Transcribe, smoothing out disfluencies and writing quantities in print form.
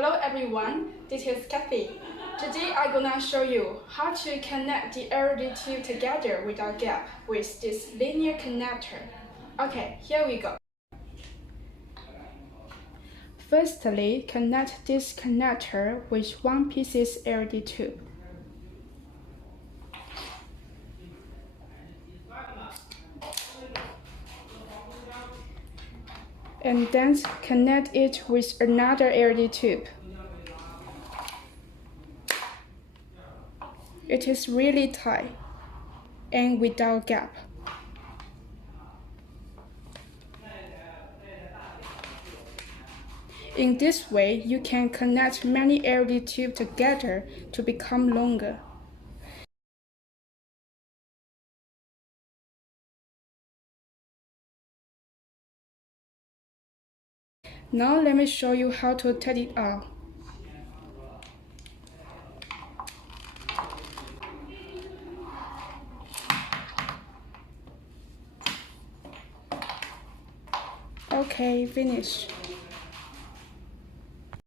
Hello everyone, this is Kathy. Today I'm gonna show you how to connect the LED tube together without gap with this linear connector. Okay, here we go. Firstly, connect this connector with one piece LED tube. And then connect it with another LED tube. It is really tight and without gap. In this way, you can connect many LED tubes together to become longer. Now let me show you how to take it out. Okay, finished.